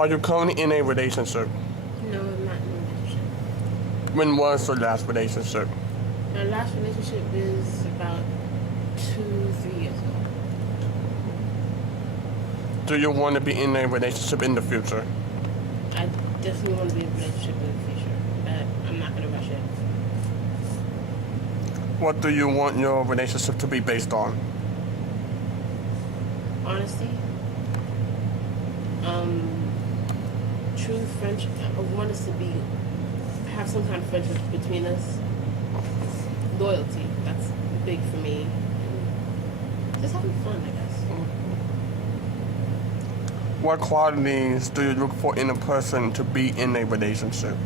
Are you currently in a relationship? No, I'm not in a relationship. When was your last relationship? My last relationship is about 2-3 years ago. Do you want to be in a relationship in the future? I definitely want to be in a relationship in the future, but I'm not going to rush it. What do you want your relationship to be based on? Honesty. True friendship. I want us to have some kind of friendship between us. Loyalty. That's big for me. And just having fun, I guess. What qualities do you look for in a person to be in a relationship?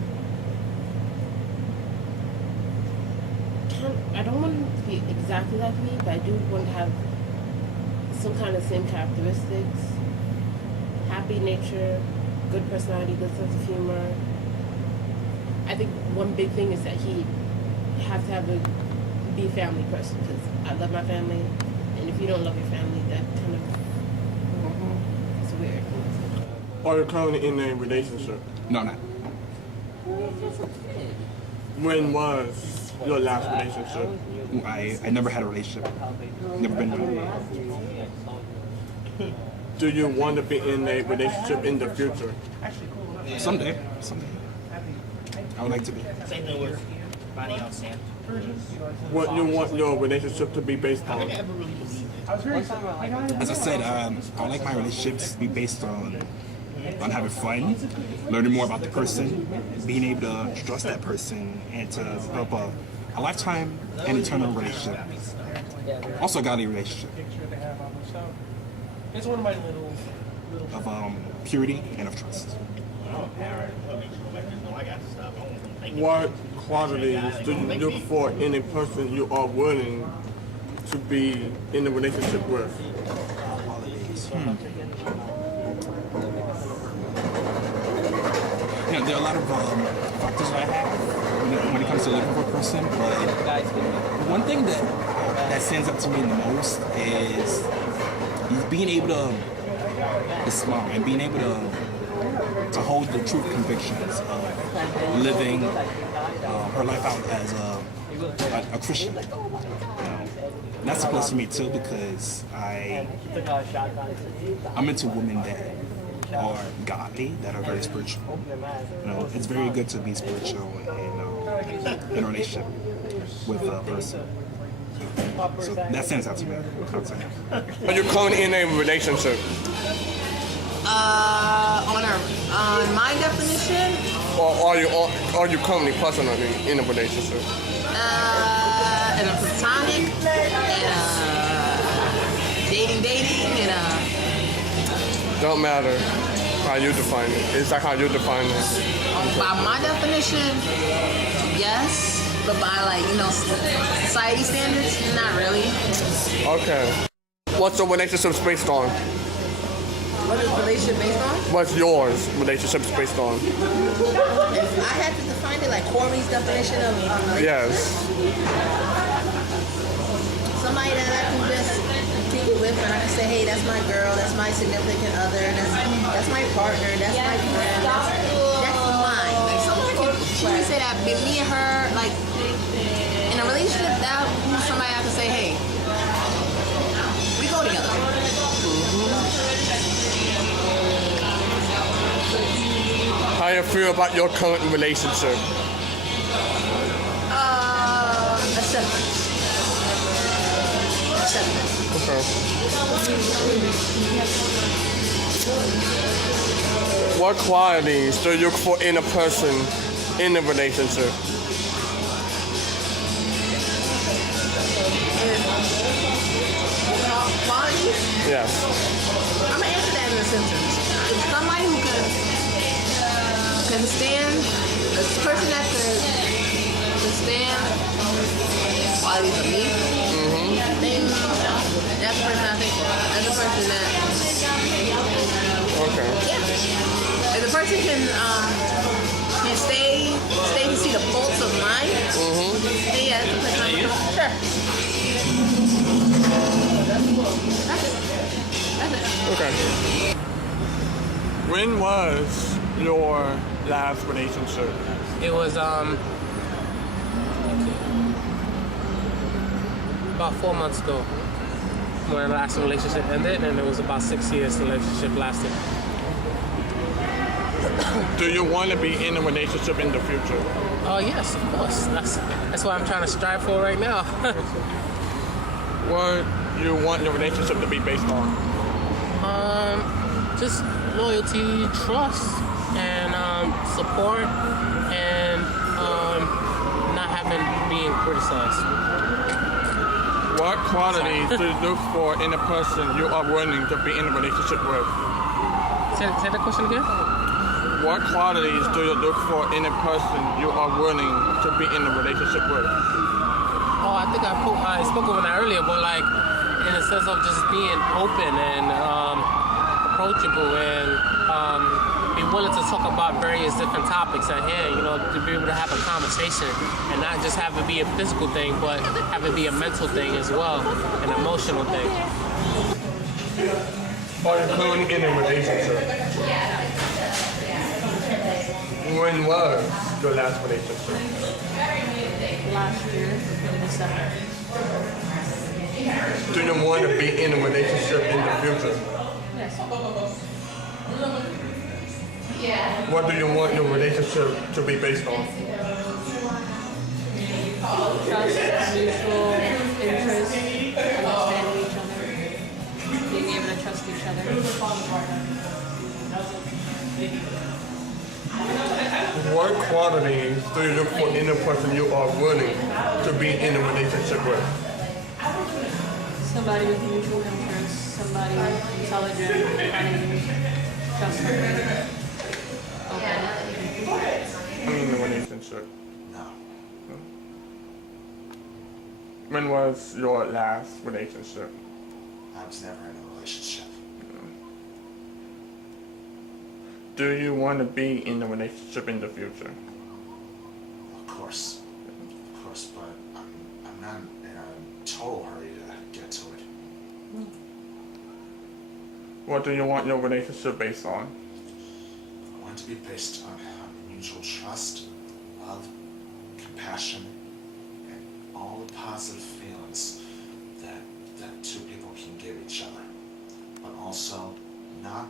I don't want them to be exactly like me, but I do want to have some kind of same characteristics. Happy nature, good personality, good sense of humor. I think one big thing is that he has to be a family person, because I love my family, and if you don't love your family, that kind of it's weird. Are you currently in a relationship? No, not. When was your last relationship? I never had a relationship. Never been in one. Do you want to be in a relationship in the future? Someday. I would like to be. Same thing with body on sand. What you want your relationship to be based on? As I said, I would like my relationships to be based on having fun, learning more about the person, being able to trust that person, and to develop a lifetime and eternal relationship. Also a godly relationship. It's one of my little. Of purity and of trust. What qualities do you look for in a person you are willing to be in a relationship with? You know, there are a lot of factors that I have when it comes to looking for a person, but one thing that stands out to me the most is being able to smile and being able to hold the true convictions of living her life out as a Christian. You know, and that's a plus for me too, because I'm into women that are godly, that are very spiritual. You know, it's very good to be spiritual in a relationship with a person. So that stands out to me, I would say. Are you currently in a relationship? On my definition, Or are you currently personally in a relationship? in a platonic, dating, Don't matter how you define it. Is that how you define it? by my definition, yes, but by society standards, not really. Okay. What's your relationship based on? What is relationship based on? What's yours relationship based on? If I had to define it like Corey's definition of Yes. somebody that I can just keep it with, and I can say, hey, that's my girl, that's my significant other, that's my partner, that's my friend, that's mine. Like someone can truly say that, but me and her, like in a relationship, that somebody I can say, hey, we go together. How you feel about your current relationship? Acceptance. Okay. What qualities do you look for in a person in a relationship? Qualities? Yes. I'm gonna answer that in a sentence. Somebody who can stand, a person that can stand qualities of me. That's the person I think for. That's the person that. Okay. Yeah. If the person can stay to see the pulse of mine. Then yeah, that's the person I'm looking for. Sure. That's it. Okay. When was your last relationship? It was about 4 months ago when the last relationship ended, and it was about 6 years the relationship lasted. Do you want to be in a relationship in the future? Oh yes, of course. That's what I'm trying to strive for right now. What you want your relationship to be based on? Just loyalty, trust, and support, and not having being criticized. What qualities do you look for in a person you are willing to be in a relationship with? Say that question again. What qualities do you look for in a person you are willing to be in a relationship with? Oh, I think I spoke over that earlier, but like in the sense of just being open and approachable and be willing to talk about various different topics at hand, you know, to be able to have a conversation and not just have it be a physical thing, but have it be a mental thing as well, an emotional thing. Are you currently in a relationship? When was your last relationship? Last year, in December. Do you want to be in a relationship in the future? Yes. What do you want your relationship to be based on? Trust, mutual interest, understanding each other, being able to trust each other. What qualities do you look for in a person you are willing to be in a relationship with? Somebody with mutual interest, somebody intelligent, funny, trustworthy, open. In a relationship. No. When was your last relationship? I was never in a relationship. Do you want to be in a relationship in the future? Of course, but I'm not in a total hurry to get to it. What do you want your relationship based on? I want it to be based on mutual trust, love, compassion, and all the positive feelings that two people can give each other, but also not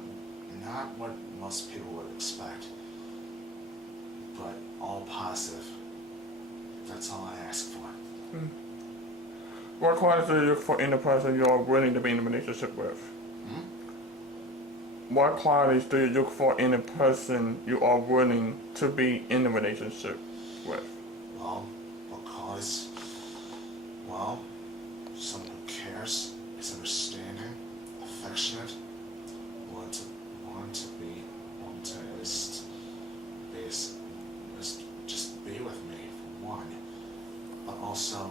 what most people would expect, but all positive. That's all I ask for. What qualities do you look for in a person you are willing to be in a relationship with? What qualities do you look for in a person you are willing to be in a relationship with? Well, what qualities? Well, someone who cares, is understanding, affectionate, willing to just be with me for one, but also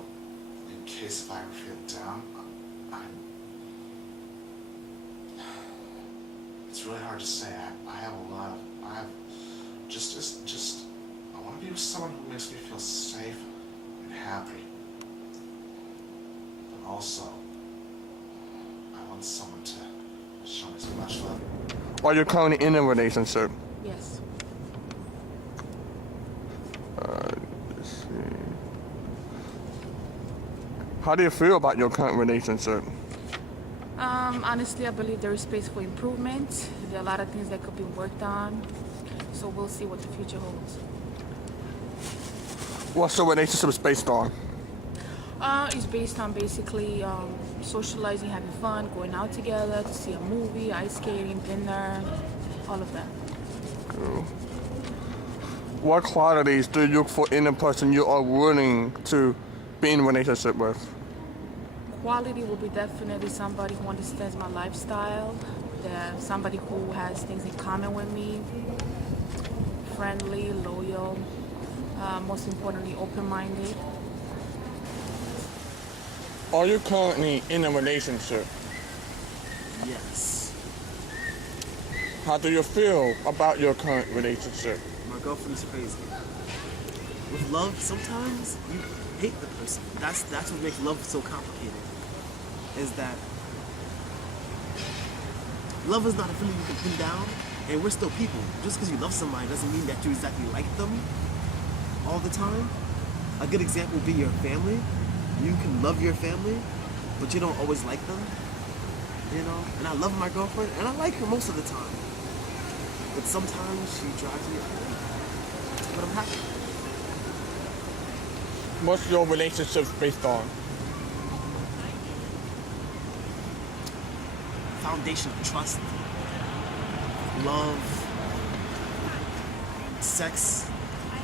in case if I ever feel down, it's really hard to say. I want to be with someone who makes me feel safe and happy, but also I want someone to show me so much love. Are you currently in a relationship? Yes. Let's see. How do you feel about your current relationship? Honestly, I believe there is space for improvement. There are a lot of things that could be worked on. So we'll see what the future holds. What's your relationship based on? It's based on basically socializing, having fun, going out together to see a movie, ice skating, dinner, all of that. Cool. What qualities do you look for in a person you are willing to be in a relationship with? Quality will be definitely somebody who understands my lifestyle, somebody who has things in common with me, friendly, loyal, most importantly, open-minded. Are you currently in a relationship? Yes. How do you feel about your current relationship? My girlfriend is crazy. With love, sometimes you hate the person. That's what makes love so complicated. Is that love is not a feeling you can pin down. And we're still people. Just because you love somebody doesn't mean that you exactly like them all the time. A good example would be your family. You can love your family, but you don't always like them. You know? And I love my girlfriend, and I like her most of the time. But sometimes she drives me crazy. But I'm happy. What's your relationships based on? Foundation of trust, love, sex,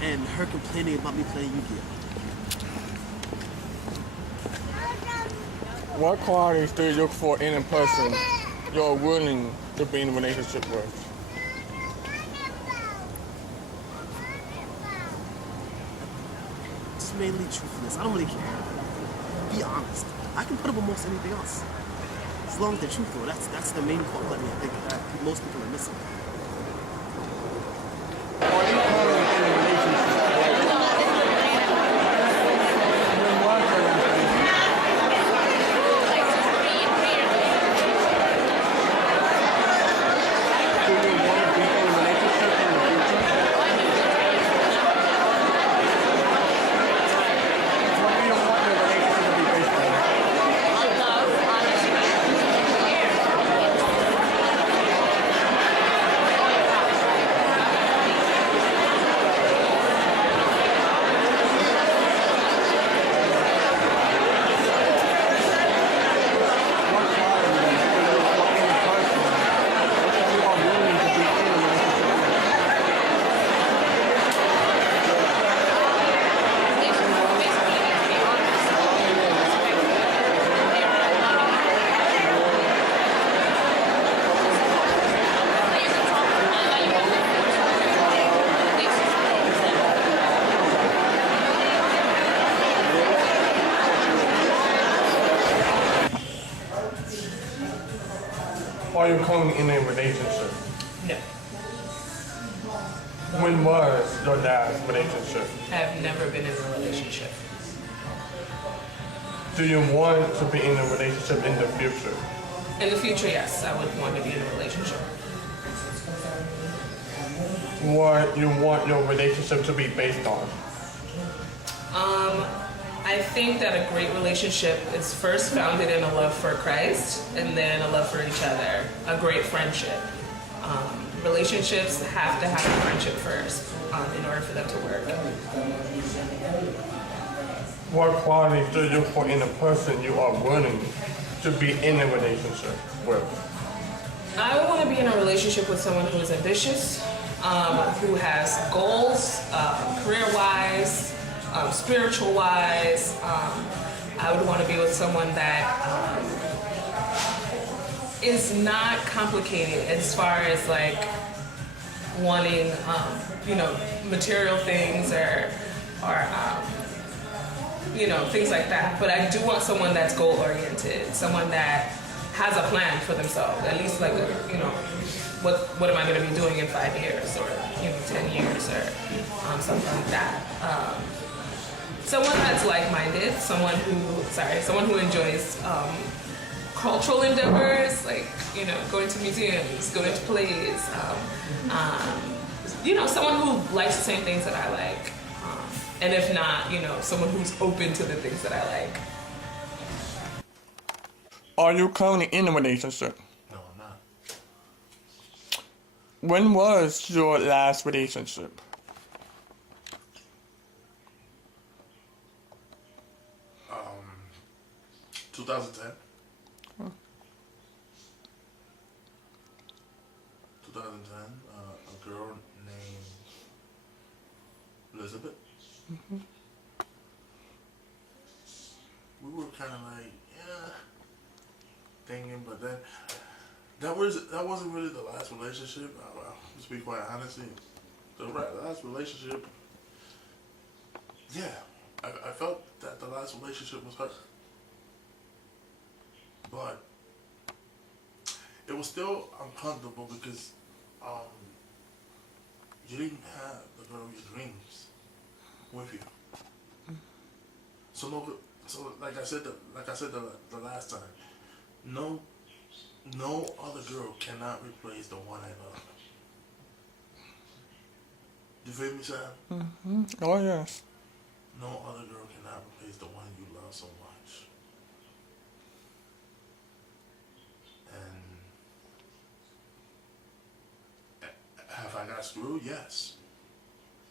and her complaining about me playing Yu-Gi-Oh. What qualities do you look for in a person you're willing to be in a relationship with? Just mainly truthfulness. I don't really care. Be honest. I can put up with most anything else. As long as they're truthful, that's the main quality I think that most people are missing. Are you currently in a relationship? No, When was your last relationship? I have never been in a relationship. Do you want to be in a relationship in the future? In the future, yes, I would want to be in a relationship. What you want your relationship to be based on? I think that a great relationship is first founded in a love for Christ and then a love for each other, a great friendship. Relationships have to have a friendship first in order for them to work. What qualities do you look for in a person you are willing to be in a relationship with? I would want to be in a relationship with someone who is ambitious, who has goals, career-wise, spiritual-wise. I would want to be with someone that is not complicated as far as like wanting, material things or things like that. But I do want someone that's goal-oriented, someone that has a plan for themselves, at least like what am I going to be doing in 5 years or 10 years or something like that. Someone that's like-minded, someone who enjoys cultural endeavors, like going to museums, going to plays. Someone who likes the same things that I like, and if not, someone who's open to the things that I like. Are you currently in a relationship? No, I'm not. When was your last relationship? Um, 2010. 2010. A girl named Elizabeth. We were kind of like, thinking, but then that wasn't really the last relationship. To be quite honest, the last relationship, I felt that the last relationship was her, but it was still uncomfortable because you didn't have the girl of your dreams with you. So like I said the last time, no other girl cannot replace the one I love. feel me, Sam? Mm-hmm. Oh, yes. No other girl cannot replace the one you love so much. And have I got screwed? Yes.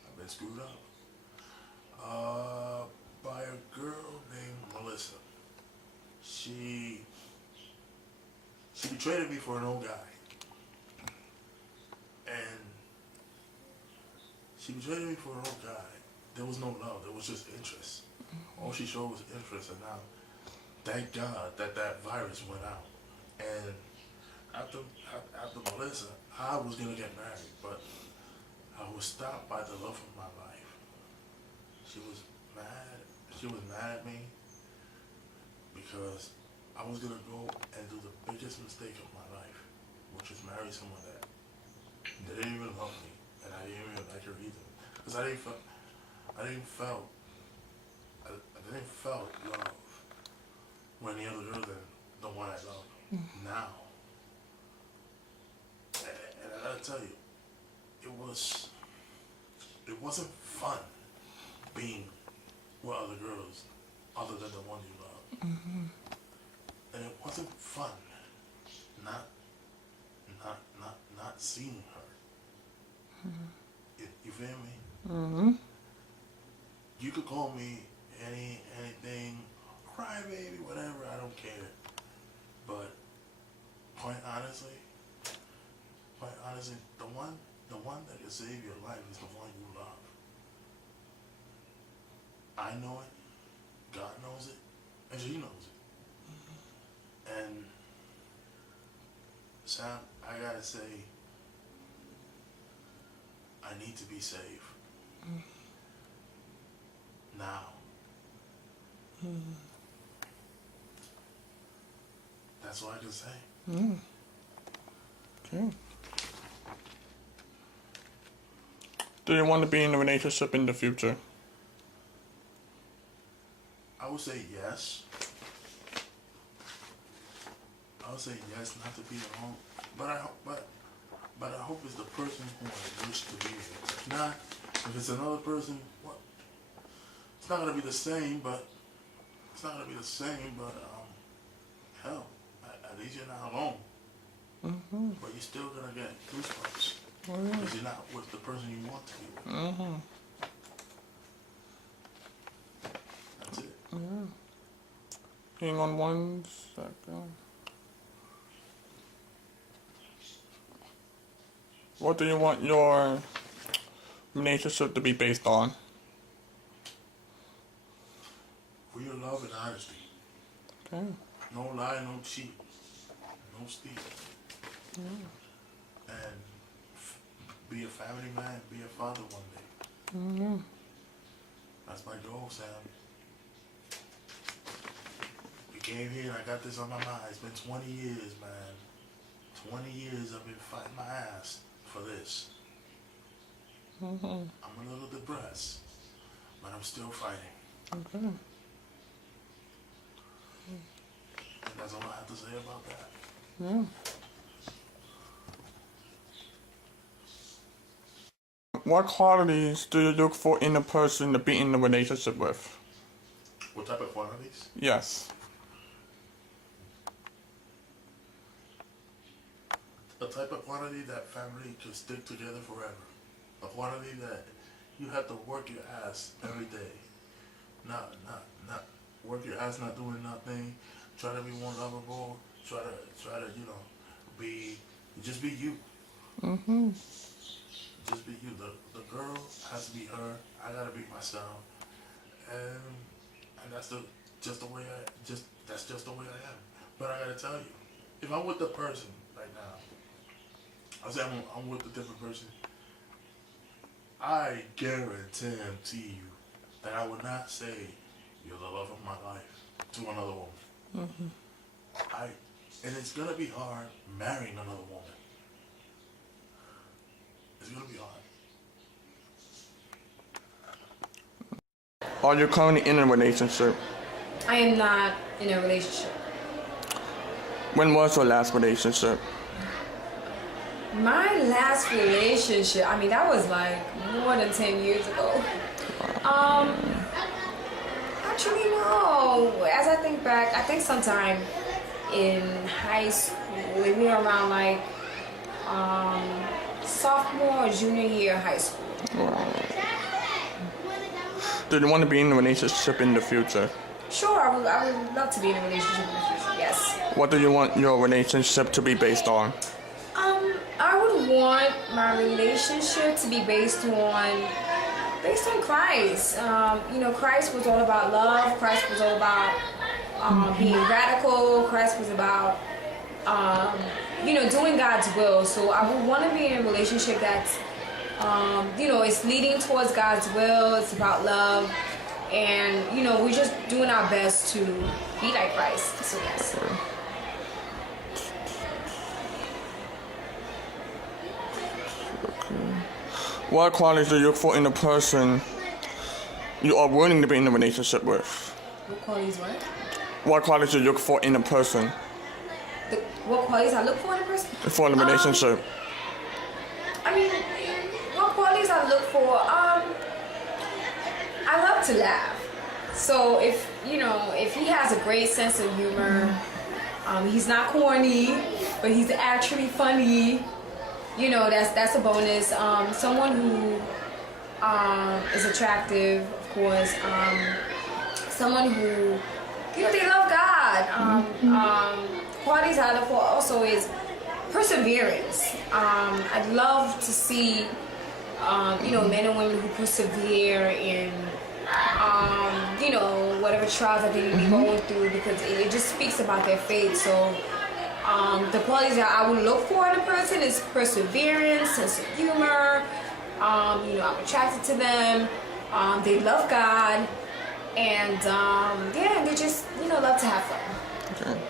I've been screwed up. By a girl named Melissa. She betrayed me for an old guy. And she betrayed me for an old guy. There was no love, there was just interest. All she showed was interest, and now, thank God that virus went out. And after Melissa, I was gonna get married, but I was stopped by the love of my life. She was mad at me because I was gonna go and do the biggest mistake of my life, which was marry someone that didn't even love me, and I didn't even like her either. Because I didn't felt love with any other girl than the one I love now. And I gotta tell you, it wasn't fun being with other girls other than the one you love. Mm-hmm. And it wasn't fun not seeing her. Mm-hmm. You feel me? Mm-hmm. You could call me anything, crybaby, whatever, I don't care. But quite honestly, the one that can save your life is the one you love. I know it, God knows it, and she knows it. And Sam, I gotta say, I need to be safe. Now. That's all I can say. Okay. Do you want to be in a relationship in the future? I would say yes. I would say yes, not to be alone. But I hope it's the person who I wish to be with. If not, if it's another person, well, it's not gonna be the same. But hell, at least you're not alone. Mm-hmm. But you're still gonna get goosebumps Oh, yeah. because you're not with the person you want to be with. Mm-hmm. That's it. Yeah. Hang on one second. What do you want your relationship to be based on? Real love and honesty. Okay. No lie, no cheat, no steal. And be a family man, be a father one day. Mm-hmm. That's my goal, Sam. We came here and I got this on my mind. It's been 20 years, man. 20 years I've been fighting my ass for this. Mm-hmm. I'm a little depressed, but I'm still fighting. Okay. And that's all I have to say about that. Yeah. What qualities do you look for in a person to be in a relationship with? What type of qualities? Yes. A type of quality that family can stick together forever. A quality that you have to work your ass every day. Not work your ass, not doing nothing. Try to be more lovable. Try to just be you. Mm-hmm. Just be you. The girl has to be her. I gotta be myself. And that's just the way I am. But I gotta tell you, if I'm with the person right now, I say I'm with a different person, I guarantee you that I would not say you're the love of my life to another woman. Mm-hmm. And it's gonna be hard marrying another woman. It's gonna be hard. Are you currently in a relationship? I am not in a relationship. When was your last relationship? My last relationship, I mean, that was like more than 10 years ago. Actually, no. As I think back, I think sometime in high school, maybe around like sophomore or junior year of high school. Do you want to be in a relationship in the future? Sure, I would love to be in a relationship in the future, yes. What do you want your relationship to be based on? I would want my relationship to be based on Christ. You know, Christ was all about love. Christ was all about being radical. Christ was about you know, doing God's will. So I would want to be in a relationship that's you know, it's leading towards God's will. It's about love, and you know, we're just doing our best to be like Christ. So yes. What qualities do you look for in a person you are willing to be in a relationship with? What qualities what? What qualities do you look for in a person? What qualities I look for in a person? For a relationship. I mean, what qualities I look for? I love to laugh. So if you know, if he has a great sense of humor, he's not corny, but he's actually funny. You know, that's a bonus. Someone who is attractive, of course. Someone who, you know, they love God. Qualities I look for also is perseverance. I'd love to see, you know, men and women who persevere in, you know, whatever trials that they may be going through, because it just speaks about their faith. So the qualities that I would look for in a person is perseverance, sense of humor. You know, I'm attracted to them. They love God, and yeah, they just, you know, love to have fun. Okay.